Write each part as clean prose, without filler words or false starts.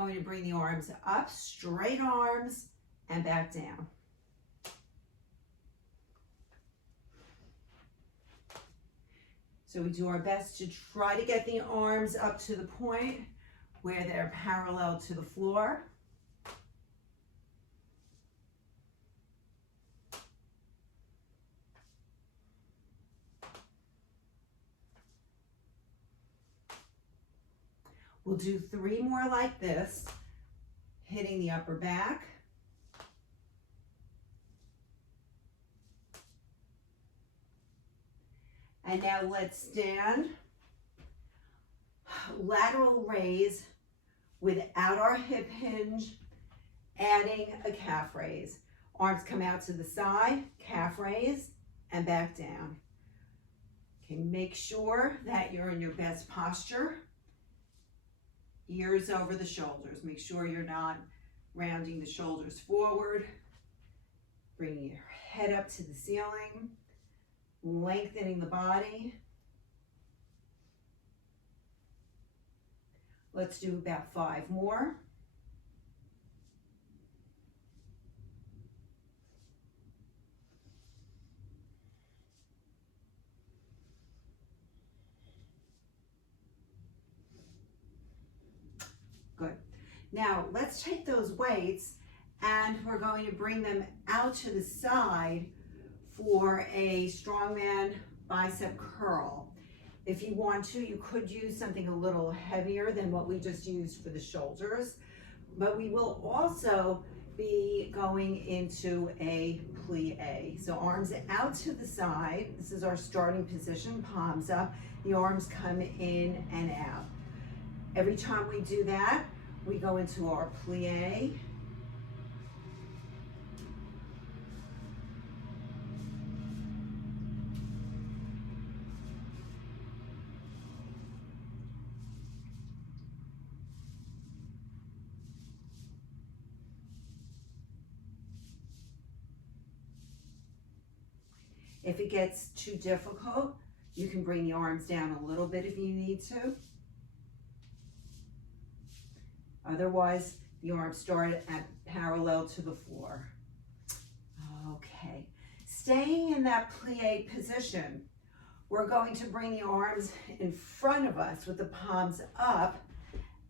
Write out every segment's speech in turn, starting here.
going to bring the arms up, straight arms, and back down. So we do our best to try to get the arms up to the point where they're parallel to the floor. We'll do 3 more like this, hitting the upper back. And now let's stand. Lateral raise without our hip hinge, adding a calf raise. Arms come out to the side, calf raise, and back down. Okay, make sure that you're in your best posture. Ears over the shoulders. Make sure you're not rounding the shoulders forward. Bringing your head up to the ceiling. Lengthening the body. Let's do about 5 more. Good. Now let's take those weights and we're going to bring them out to the side for a strongman bicep curl. If you want to, you could use something a little heavier than what we just used for the shoulders, but we will also be going into a plie. So arms out to the side. This is our starting position, palms up. The arms come in and out. Every time we do that, we go into our plie. If it gets too difficult, you can bring the arms down a little bit if you need to. Otherwise, the arms start at parallel to the floor. Okay, staying in that plie position, we're going to bring the arms in front of us with the palms up,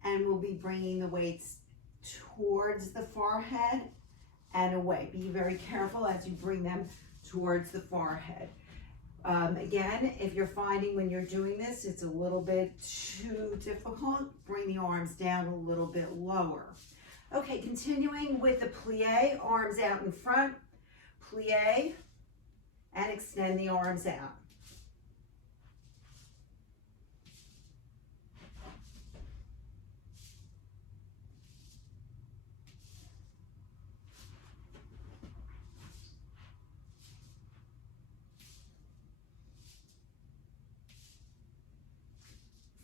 and we'll be bringing the weights towards the forehead and away. Be very careful as you bring them towards the forehead. Again, if you're finding when you're doing this, it's a little bit too difficult, bring the arms down a little bit lower. Okay, continuing with the plie, arms out in front, plie, and extend the arms out.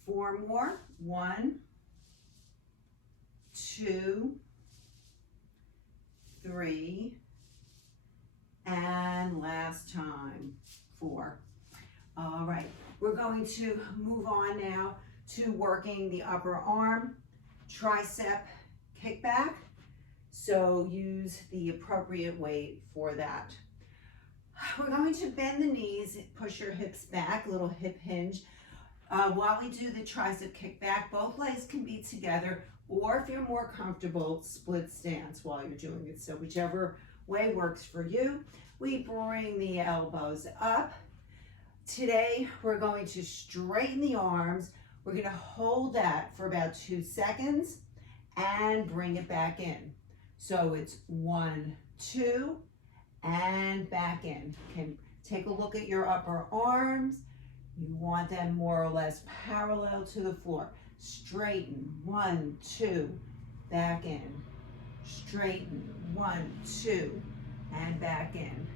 Four more. 1, 2, 3, and last time, 4. All right, we're going to move on now to working the upper arm, tricep kickback. So use the appropriate weight for that. We're going to bend the knees, push your hips back, little hip hinge. While we do the tricep kickback, both legs can be together, or if you're more comfortable, split stance while you're doing it. So whichever way works for you. We bring the elbows up. Today, we're going to straighten the arms. We're going to hold that for about 2 seconds and bring it back in. So it's 1, 2, and back in. Okay, take a look at your upper arms. You want them more or less parallel to the floor. Straighten, 1, 2, back in. Straighten, 1, 2, and back in.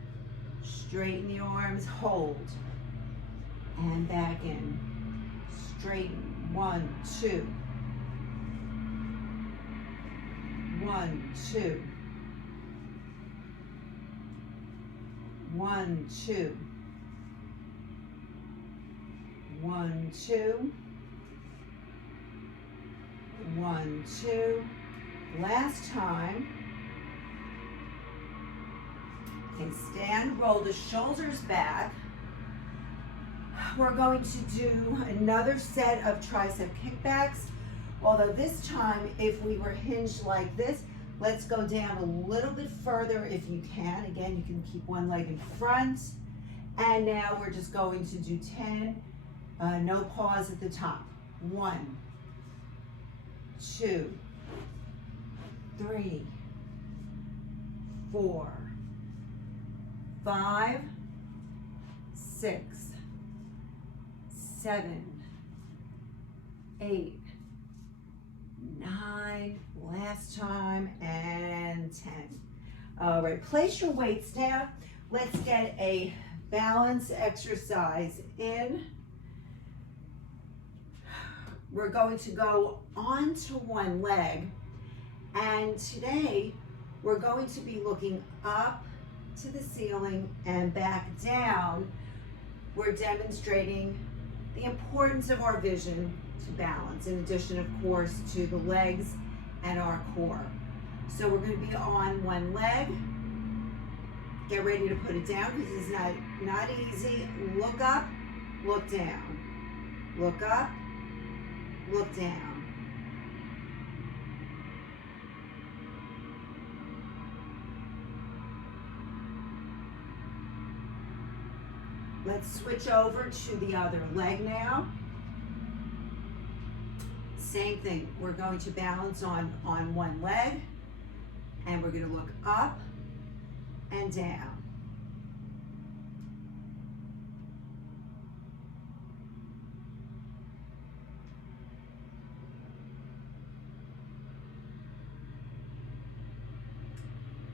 Straighten the arms, hold, and back in. Straighten, 1, 2. 1, 2. 1, 2. 1, 2. 1, 2. Last time. Okay, stand, roll the shoulders back. We're going to do another set of tricep kickbacks. Although this time, if we were hinged like this, let's go down a little bit further if you can. Again, you can keep one leg in front. And now we're just going to do 10, no pause at the top. 1, 2, 3, 4, 5, 6, 7, 8, 9, last time, and 10. All right, place your weights down. Let's get a balance exercise in. We're going to go onto one leg, and today we're going to be looking up to the ceiling and back down. We're demonstrating the importance of our vision to balance, in addition, of course, to the legs and our core. So we're going to be on one leg. Get ready to put it down because it's not easy. Look up, look down. Look up, look down. Let's switch over to the other leg now. Same thing. We're going to balance on one leg, and we're going to look up and down.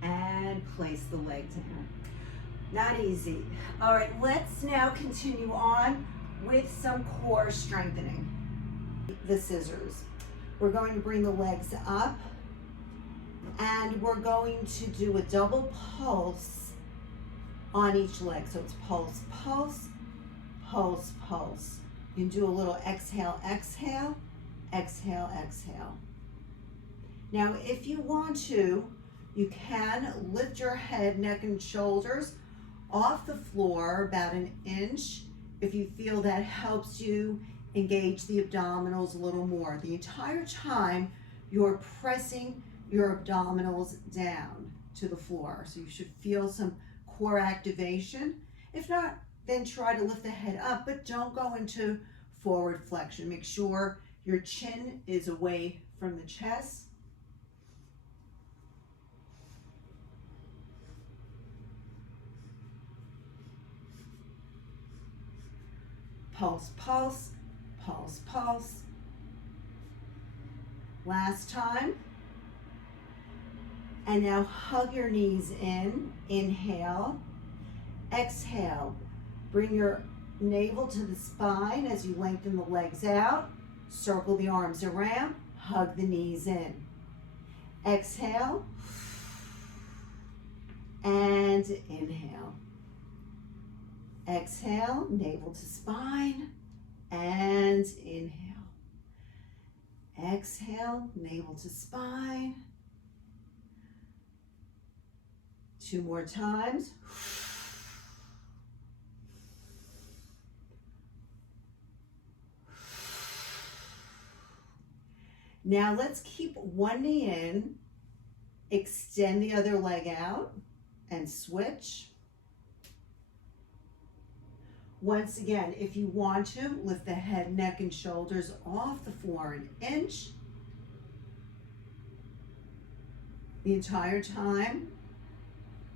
And place the leg down. Not easy. All right, let's now continue on with some core strengthening. The scissors. We're going to bring the legs up, and we're going to do a double pulse on each leg. So it's pulse, pulse, pulse, pulse. You can do a little exhale, exhale, exhale, exhale. Now, if you want to, you can lift your head, neck, and shoulders off the floor about an inch if you feel that helps you engage the abdominals a little more. The entire time you're pressing your abdominals down to the floor. So you should feel some core activation. If not, then try to lift the head up, but don't go into forward flexion. Make sure your chin is away from the chest. Pulse, pulse, pulse, pulse. Last time. And now hug your knees in. Inhale. Exhale. Bring your navel to the spine as you lengthen the legs out. Circle the arms around. Hug the knees in. Exhale. And inhale. Exhale, navel to spine, and inhale. Exhale, navel to spine. 2 more times. Now let's keep one knee in, extend the other leg out, and switch. Once again, if you want to, lift the head, neck, and shoulders off the floor an inch. The entire time,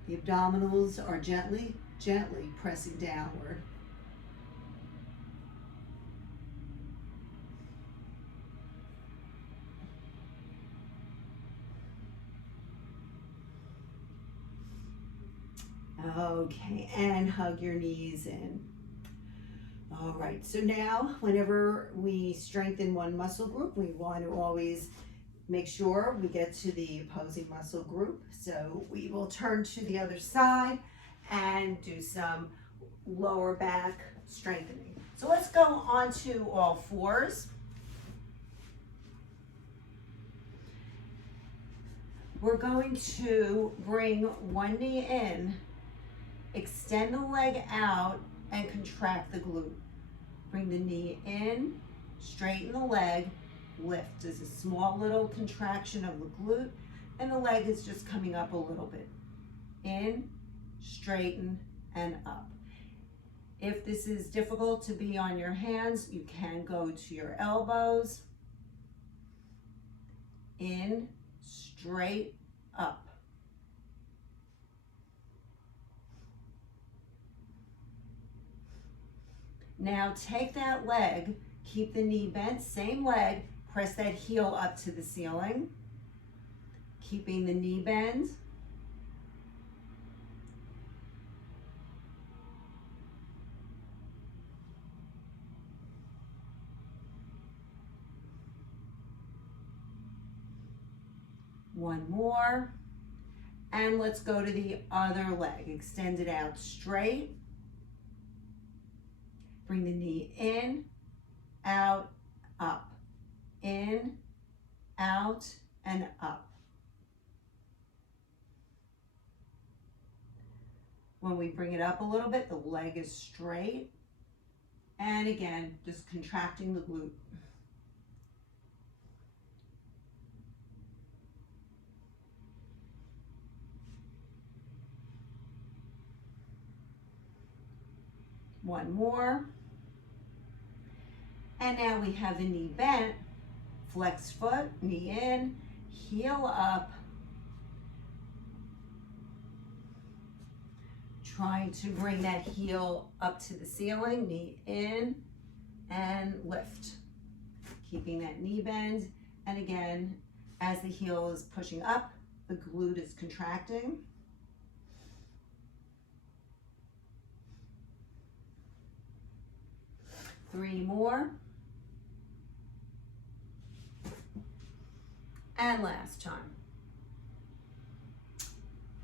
the abdominals are gently, gently pressing downward. Okay, and hug your knees in. All right, so now whenever we strengthen one muscle group, we want to always make sure we get to the opposing muscle group. So we will turn to the other side and do some lower back strengthening. So let's go on to all fours. We're going to bring one knee in, extend the leg out, and contract the glute. Bring the knee in, straighten the leg, lift. There's a small little contraction of the glute, and the leg is just coming up a little bit. In, straighten, and up. If this is difficult to be on your hands, you can go to your elbows. In, straight, up. Now take that leg, keep the knee bent, same leg, press that heel up to the ceiling, keeping the knee bend. One more, and let's go to the other leg. Extend it out straight. Bring the knee in, out, up, in, out, and up. When we bring it up a little bit, the leg is straight. And again, just contracting the glute. One more. And now we have the knee bent, flex foot, knee in, heel up. Trying to bring that heel up to the ceiling, knee in and lift. Keeping that knee bend. And again, as the heel is pushing up, the glute is contracting. Three more. And last time.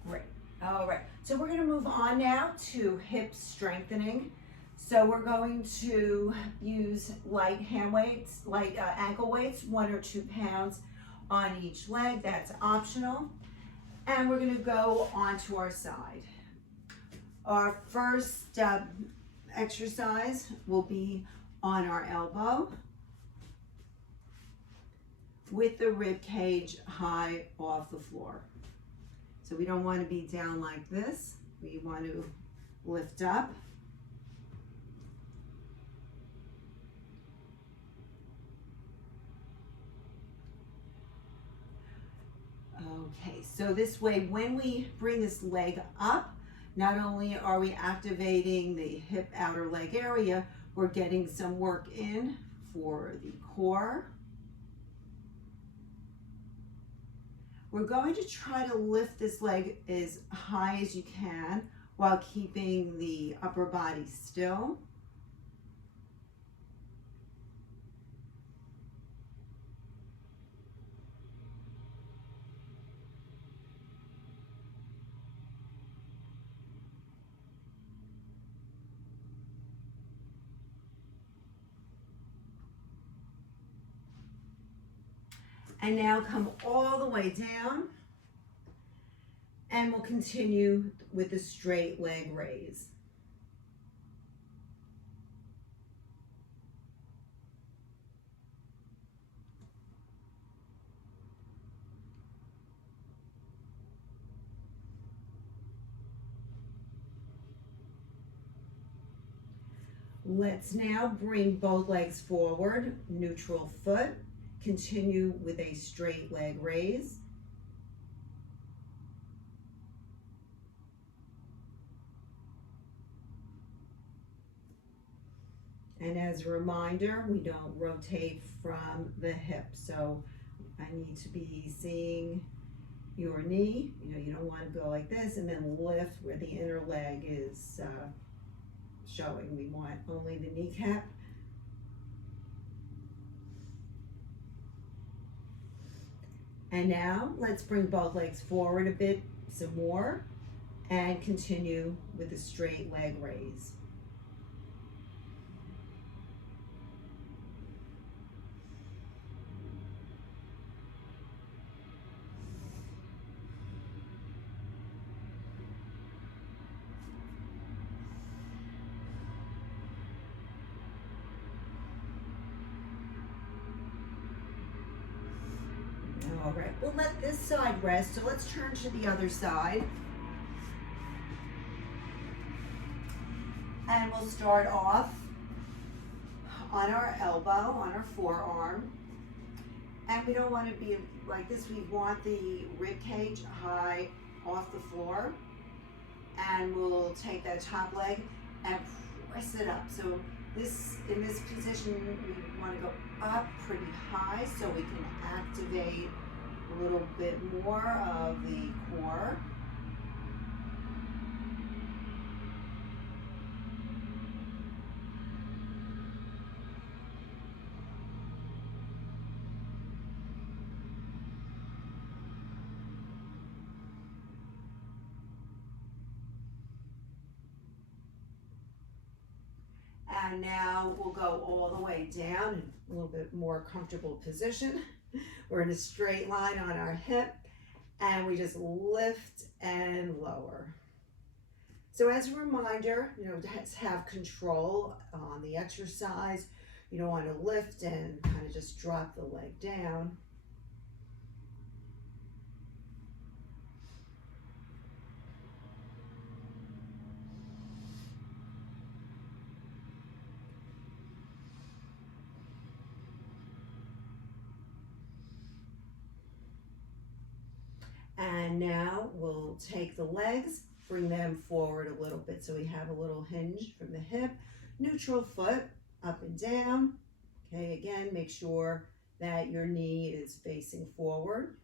Great. All right. So we're going to move on now to hip strengthening. So we're going to use light hand weights, light ankle weights, 1 or 2 pounds on each leg. That's optional. And we're going to go onto our side. Our first exercise will be on our elbow with the rib cage high off the floor. So we don't want to be down like this. We want to lift up. Okay, so this way, when we bring this leg up, not only are we activating the hip outer leg area, we're getting some work in for the core. We're going to try to lift this leg as high as you can while keeping the upper body still. And now come all the way down, and we'll continue with the straight leg raise. Let's now bring both legs forward, neutral foot. Continue with a straight leg raise. And as a reminder, we don't rotate from the hip. So I need to be seeing your knee. You don't want to go like this and then lift where the inner leg is showing. We want only the kneecap. And now let's bring both legs forward a bit, some more, and continue with the straight leg raise. All right, we'll let this side rest, so let's turn to the other side. And we'll start off on our elbow, on our forearm. And we don't want to be like this. We want the rib cage high off the floor. And we'll take that top leg and press it up. So in this position, we want to go up pretty high so we can activate a little bit more of the core. And now we'll go all the way down in a little bit more comfortable position. We're in a straight line on our hip, and we just lift and lower. So as a reminder, to have control on the exercise. You don't want to lift and kind of just drop the leg down. And now we'll take the legs, bring them forward a little bit so we have a little hinge from the hip. Neutral foot, up and down. Okay, again, make sure that your knee is facing forward.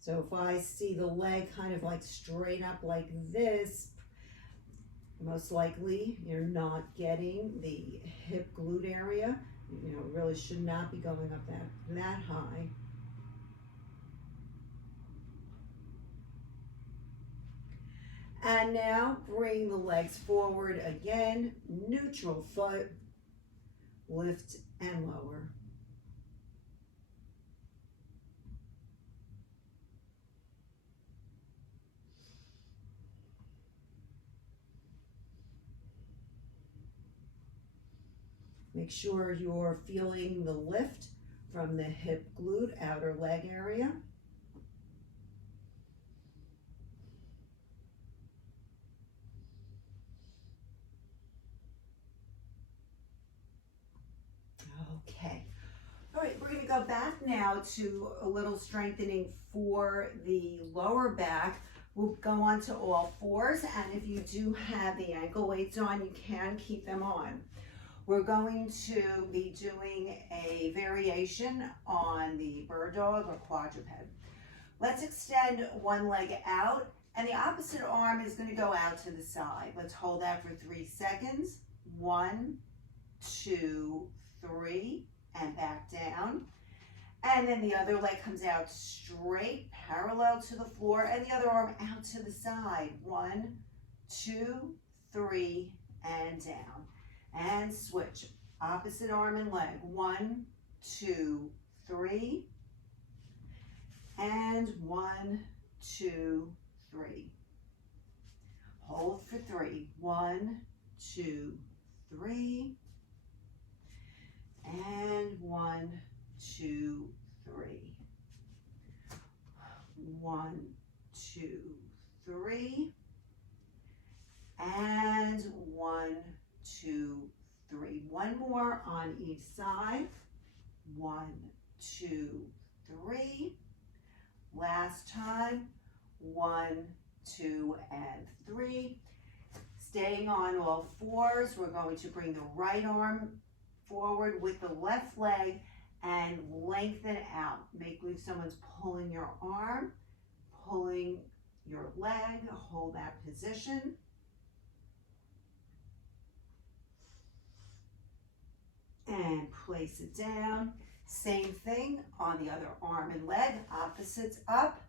So if I see the leg kind of like straight up like this, most likely you're not getting the hip glute area. Really should not be going up that high. And now bring the legs forward again, neutral foot, lift and lower. Make sure you're feeling the lift from the hip glute, outer leg area. Okay. All right, we're going to go back now to a little strengthening for the lower back. We'll go on to all fours, and if you do have the ankle weights on, you can keep them on. We're going to be doing a variation on the bird dog or quadruped. Let's extend one leg out, and the opposite arm is going to go out to the side. Let's hold that for 3 seconds. 1, 2, 3, and back down. And then the other leg comes out straight, parallel to the floor, and the other arm out to the side. 1, 2, 3, and down. And switch, opposite arm and leg. 1, 2, 3, and 1, 2, 3. Hold for 3. 1, 2, 3, and 1, 2, 3. 1, 2, 3, and 1, 2, 3. One more on each side. 1, 2, 3. Last time. 1, 2, and 3. Staying on all fours, we're going to bring the right arm forward with the left leg and lengthen out. Make believe someone's pulling your arm, pulling your leg. Hold that position. And place it down. Same thing on the other arm and leg. Opposites up.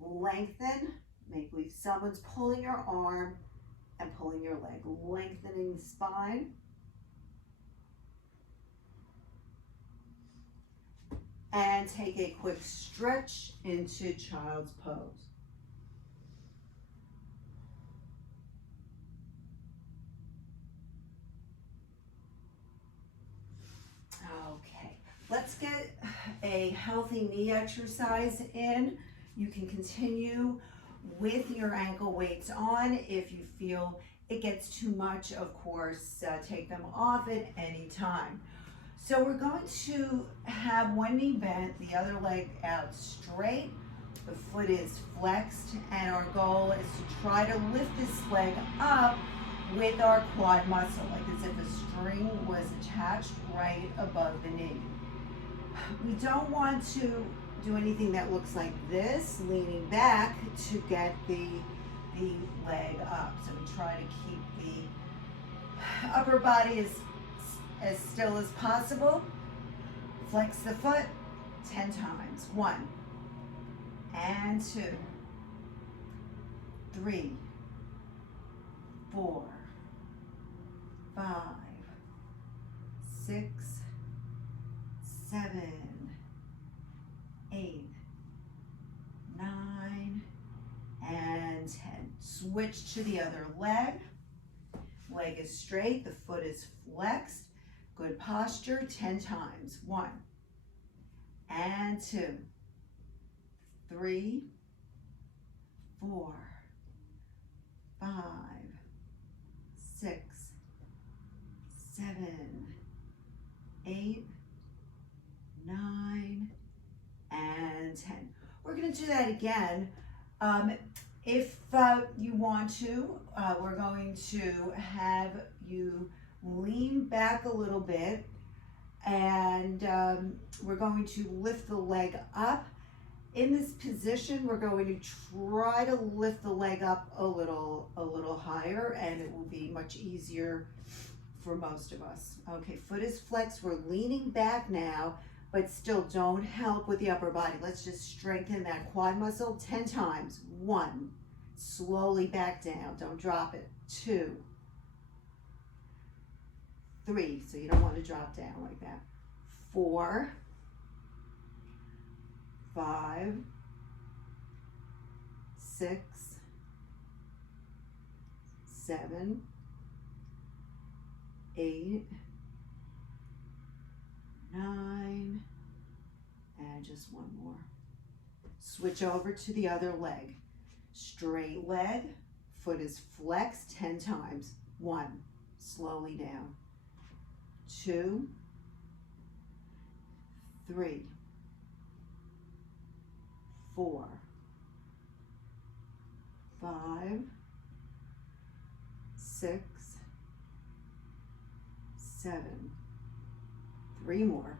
Lengthen. Make believe someone's pulling your arm and pulling your leg. Lengthening the spine. And take a quick stretch into child's pose. a healthy knee exercise in. You can continue with your ankle weights on. If you feel it gets too much, of course, take them off at any time. So we're going to have one knee bent, the other leg out straight. The foot is flexed, and our goal is to try to lift this leg up with our quad muscle, like as if a string was attached right above the knee. We don't want to do anything that looks like this, leaning back to get the leg up. So we try to keep the upper body as still as possible. Flex the foot 10 times. 1 and 2, 3, 4, 5, 6, 7, 8, 9, and 10. Switch to the other leg. Leg is straight, the foot is flexed. Good posture, 10 times. 1 and 2, 3, 4, 5, 6, 7, 8, 9, and 10. We're going to do that again. If you want to, we're going to have you lean back a little bit, and we're going to lift the leg up. In this position, we're going to try to lift the leg up a little higher, and it will be much easier for most of us. Okay, foot is flexed. We're leaning back now, but still don't help with the upper body. Let's just strengthen that quad muscle 10 times. 1, slowly back down. Don't drop it. 2, 3, so you don't want to drop down like that. 4, 5, 6, 7, 8, 9, and just one more. Switch over to the other leg. Straight leg, foot is flexed 10 times. 1, slowly down. 2, 3, 4, 5, 6, 7, 3 more.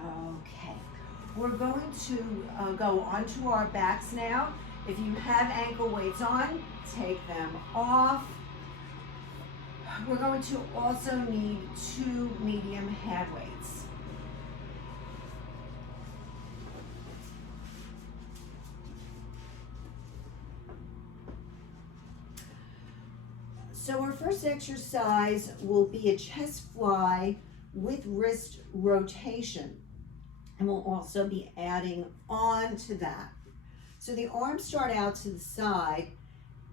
Okay, we're going to go onto our backs now. If you have ankle weights on, take them off. We're going to also need 2 medium hand weights. So our first exercise will be a chest fly with wrist rotation. And we'll also be adding on to that. So the arms start out to the side.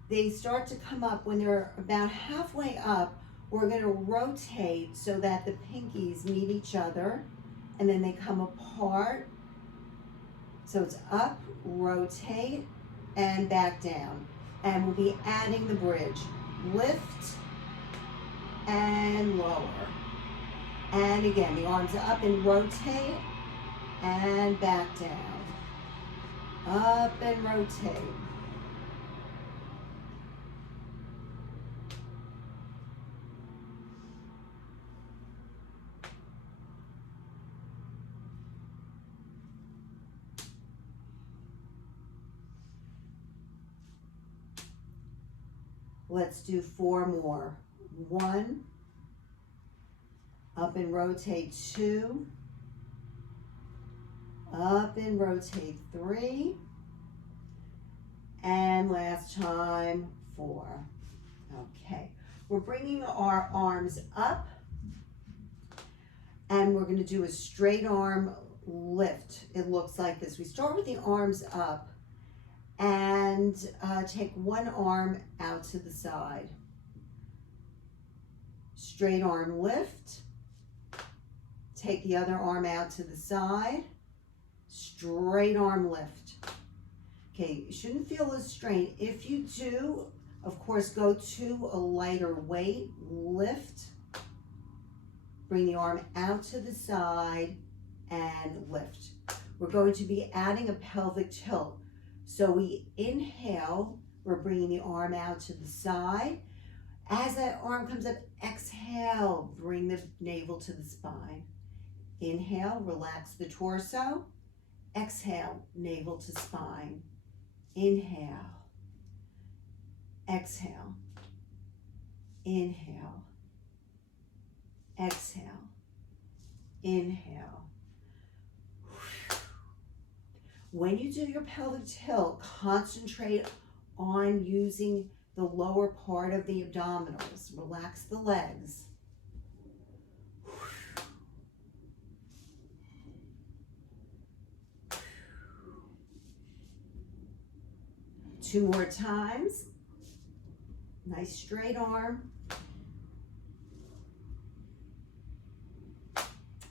They start to come up. When they're about halfway up, we're going to rotate so that the pinkies meet each other, and then they come apart. So it's up, rotate, and back down. And we'll be adding the bridge. Lift and lower. And again, the arms up and rotate and back down. Up and rotate. Let's do 4 more. 1, up and rotate 2, up and rotate 3, and last time 4. Okay, we're bringing our arms up, and we're going to do a straight arm lift. It looks like this. We start with the arms up and take one arm out to the side. straight arm lift. Take the other arm out to the side. Straight arm lift. Okay, you shouldn't feel a strain. If you do, of course, go to a lighter weight. Lift. Bring the arm out to the side and lift. We're going to be adding a pelvic tilt. So we inhale, we're bringing the arm out to the side. As that arm comes up, exhale, bring the navel to the spine. Inhale, relax the torso. Exhale, navel to spine. Inhale. Exhale. Inhale. Exhale. Inhale. When you do your pelvic tilt, concentrate on using the lower part of the abdominals. Relax the legs. Two more times. Nice straight arm.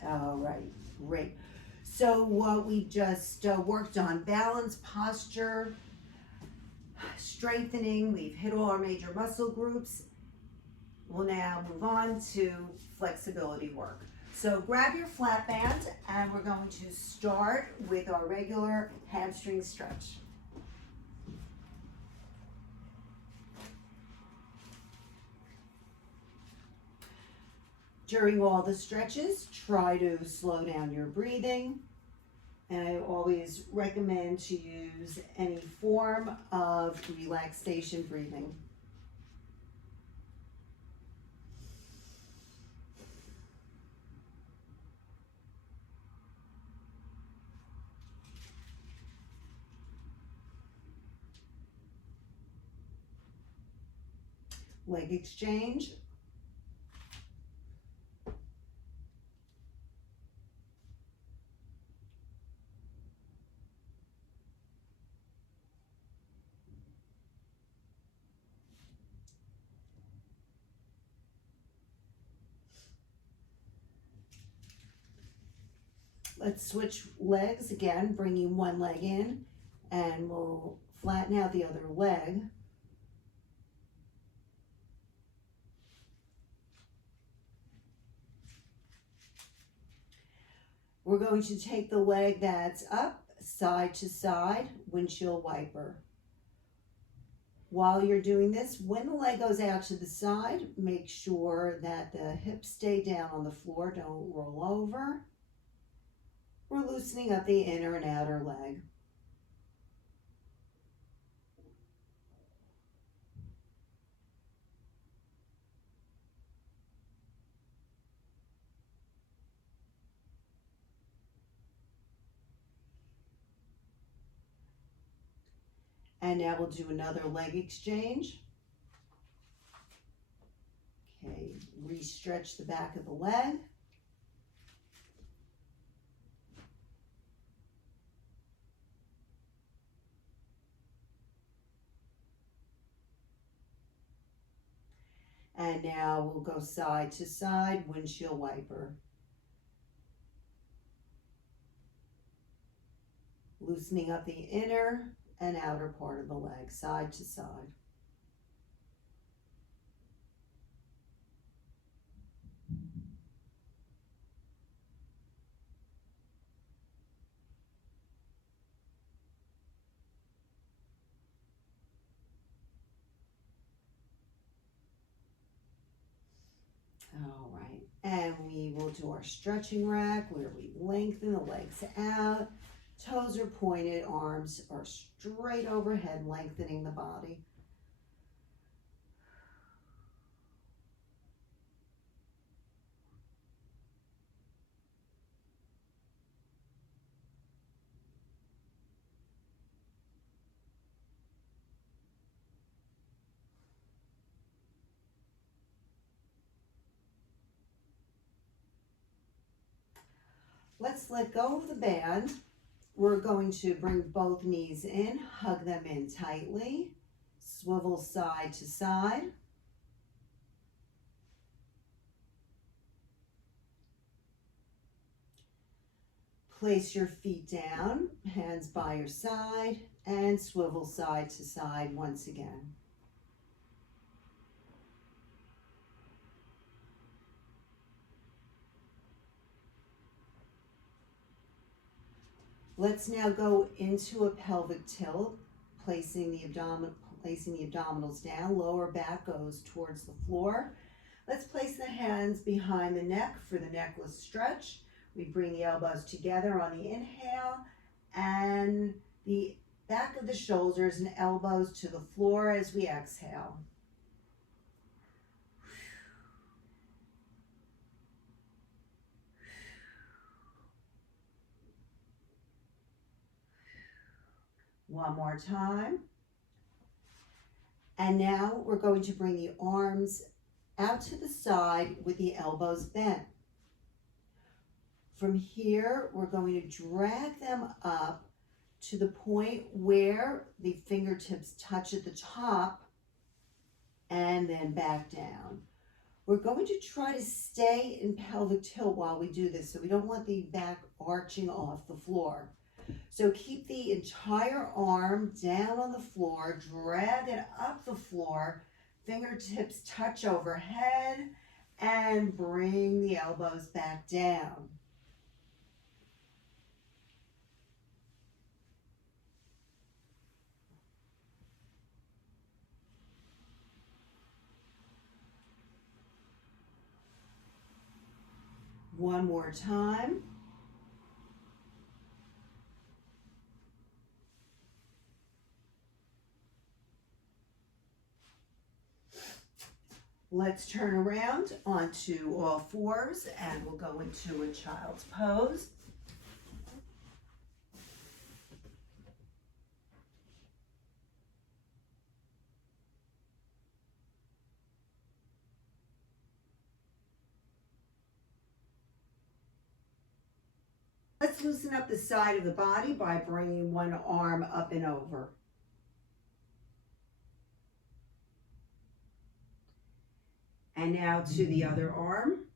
All right, great. So we just worked on balance, posture, strengthening. We've hit all our major muscle groups. We'll now move on to flexibility work. So grab your flat band and we're going to start with our regular hamstring stretch. During all the stretches, try to slow down your breathing. And I always recommend to use any form of relaxation breathing. Leg exchange. Let's switch legs again, bringing one leg in, and we'll flatten out the other leg. We're going to take the leg that's up, side to side, windshield wiper. While you're doing this, when the leg goes out to the side, make sure that the hips stay down on the floor, don't roll over. We're loosening up the inner and outer leg. And now we'll do another leg exchange. Okay, re-stretch the back of the leg. And now we'll go side to side, windshield wiper. Loosening up the inner and outer part of the leg, side to side. All right, and we will do our stretching rack where we lengthen the legs out. Toes are pointed, arms are straight overhead, lengthening the body. Let's let go of the band. We're going to bring both knees in, hug them in tightly, swivel side to side. Place your feet down, hands by your side, and swivel side to side once again. Let's now go into a pelvic tilt, placing the abdominals down. Lower back goes towards the floor. Let's place the hands behind the neck for the necklace stretch. We bring the elbows together on the inhale and the back of the shoulders and elbows to the floor as we exhale. One more time. And now we're going to bring the arms out to the side with the elbows bent. From here, we're going to drag them up to the point where the fingertips touch at the top and then back down. We're going to try to stay in pelvic tilt while we do this, so we don't want the back arching off the floor. So keep the entire arm down on the floor, drag it up the floor, fingertips touch overhead, and bring the elbows back down. One more time. Let's turn around onto all fours and we'll go into a child's pose. Let's loosen up the side of the body by bringing one arm up and over. And now to the other arm.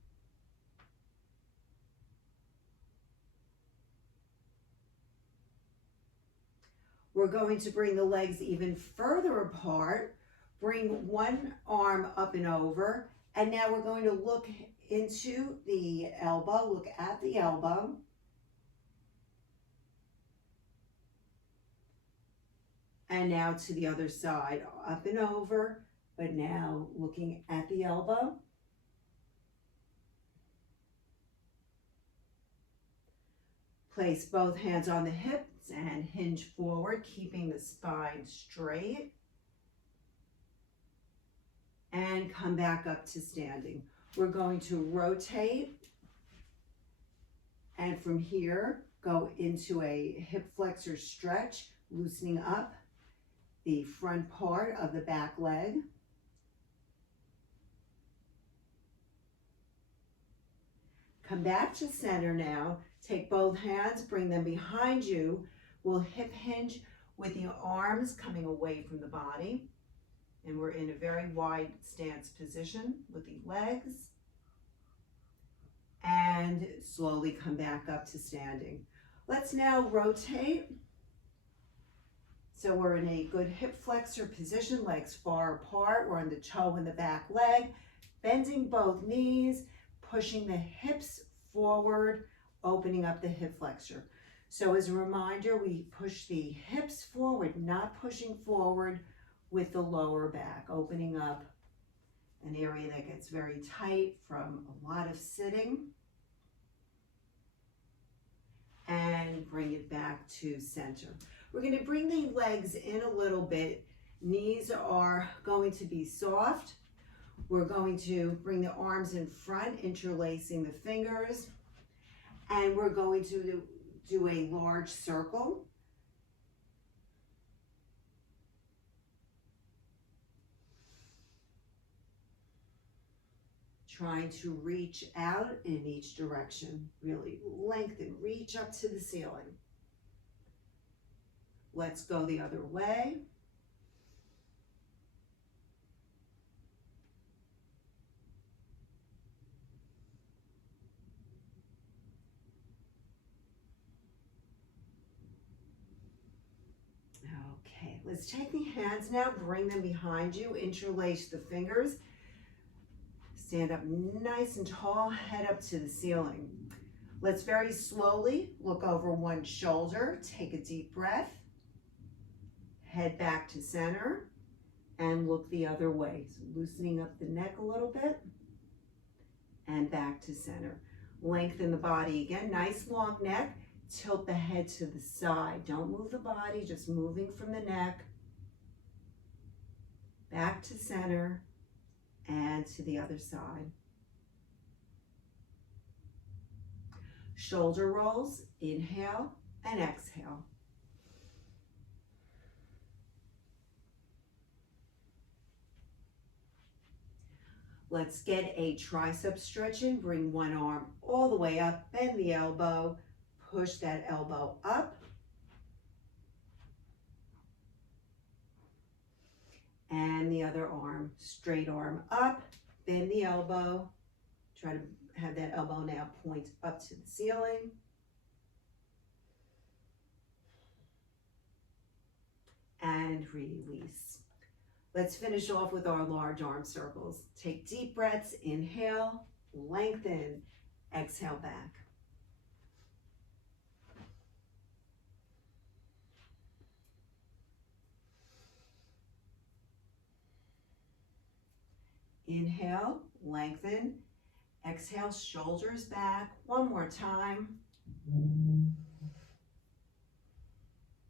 We're going to bring the legs even further apart. Bring one arm up and over. And now we're going to look into the elbow, look at the elbow. And now to the other side, up and over, but now looking at the elbow. Place both hands on the hips and hinge forward, keeping the spine straight. And come back up to standing. We're going to rotate. And from here, go into a hip flexor stretch, loosening up the front part of the back leg. Come back to center now. Take both hands, bring them behind you. We'll hip hinge with the arms coming away from the body. And we're in a very wide stance position with the legs. And slowly come back up to standing. Let's now rotate. So we're in a good hip flexor position, legs far apart. We're on the toe and the back leg, bending both knees, pushing the hips forward, opening up the hip flexor. So as a reminder, we push the hips forward, not pushing forward with the lower back, opening up an area that gets very tight from a lot of sitting. And bring it back to center. We're going to bring the legs in a little bit. Knees are going to be soft. We're going to bring the arms in front, interlacing the fingers. And we're going to do a large circle. Trying to reach out in each direction. Really lengthen, reach up to the ceiling. Let's go the other way. let's take the hands now, bring them behind you, interlace the fingers, stand up nice and tall, head up to the ceiling. Let's very slowly look over one shoulder, take a deep breath, head back to center, and look the other way. So loosening up the neck a little bit, and back to center. Lengthen the body again, nice long neck, tilt the head to the side. Don't move the body, just moving from the neck, back to center, and to the other side. Shoulder rolls, inhale and exhale. Let's get a tricep stretch in. Bring one arm all the way up, bend the elbow, push that elbow up. And the other arm, straight arm up, bend the elbow. Try to have that elbow now point up to the ceiling. And release. Let's finish off with our large arm circles. Take deep breaths, inhale, lengthen, exhale back. Inhale, lengthen, exhale, shoulders back. One more time.